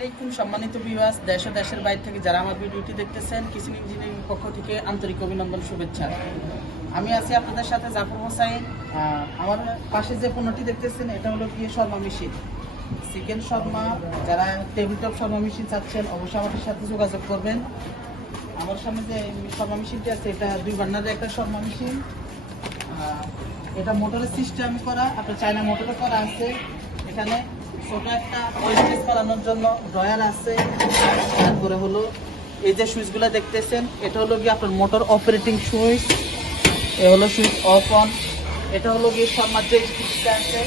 আলাইকুম, সম্মানিত বিবাস দেশ ও দেশের বাইরে থেকে যারা আমার ভিডিওটি দেখতেছেন কিচেন ইঞ্জিনিয়ারিং পক্ষ থেকে আন্তরিক অভিনন্দন, শুভেচ্ছা। আমি আছি আপনাদের সাথে জাফর হোসাইন। আমার পাশে যে পণ্যটি দেখতেছেন, এটা হলো গিয়ে শর্মা মেশিন চিকেন শর্মা, যারা টেবিল টপ শর্মা মেশিন চাচ্ছেন, অবশ্যই আমাদের সাথে যোগাযোগ করবেন। আমার সামনে যে শর্মা মেশিনটি আছে, এটা দুই বার্নারের একটা শর্মা মেশিন এটা মোটরের সিস্টেম করা, আপনার চায়না মোটরে করা আছে। এখানে ছোট একটা জন্য ড্রয়ার তারপরে হলো এই যে সুইচগুলো দেখতেছেন, এটা হলো আপনার মোটর অপারেটিং সুইচ। এ হলো সুইচ অন এটা হলো যে আছে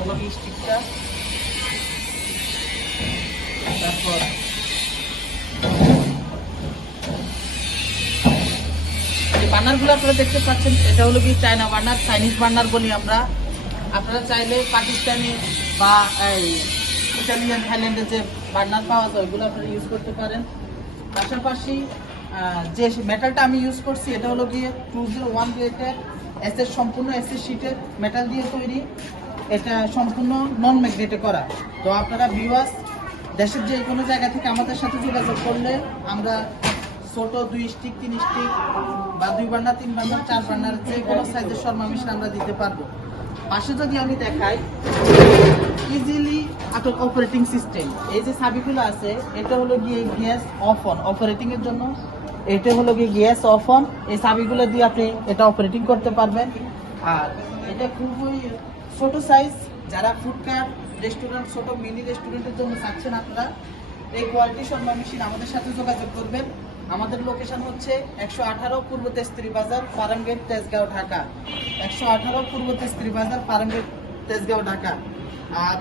হলো স্টিকটা তারপর বার্নারগুলো আপনারা দেখতে পাচ্ছেন, এটা হলো কি চায়না বার্নার চাইনিজ বার্নার বলি আমরা। আপনারা চাইলে পাকিস্তানি বা এই ইটালিয়ান থাইল্যান্ডের যে বার্নার পাওয়া যায়, ওইগুলো আপনারা ইউজ করতে পারেন। পাশাপাশি যে মেটালটা আমি ইউজ করছি, এটা হলো গিয়ে টু জিরো ওয়ান গ্রেটের এসের সম্পূর্ণ এসের শিটের মেটাল দিয়ে তৈরি। এটা সম্পূর্ণ নন ম্যাগনেটে করা। তো আপনারা ভিউয়ার্স দেশের যে কোনো জায়গা থেকে আমাদের সাথে যোগাযোগ করলে আমরা ছোট দুই স্টিক তিন স্টিক বা দুই বান্ডার তিন বান্ডার চার বান্ডার যে কোনো সাইজের শর্মা আমরা দিতে পারব। পাশে যদি আমি দেখাই ইজিলি আপনার অপারেটিং সিস্টেম এই যে সাবিগুলো আছে, এটা হলো গিয়ে গ্যাস অফ অন। অপারেটিং এর জন্য এটা হলো গিয়ে গ্যাস অফ অন। এই সাবিগুলো দিয়ে আপনি এটা অপারেটিং করতে পারবেন। আর এটা খুবই ছোট সাইজ যারা ফুড ফুডকার্ট রেস্টুরেন্ট ছোট মিনি রেস্টুরেন্টের জন্য চাচ্ছেন আপনারা এই কোয়ালিটি সম্মান মেশিন আমাদের সাথে যোগাযোগ করবেন। আমাদের লোকেশন হচ্ছে একশো আঠারো পূর্ব তেস্ত্রি বাজার পারামগেট তেজগাঁও, ঢাকা। একশো আঠারো পূর্ব তেস্ত্রি বাজার পারামগেট তেজগাঁও, ঢাকা। আর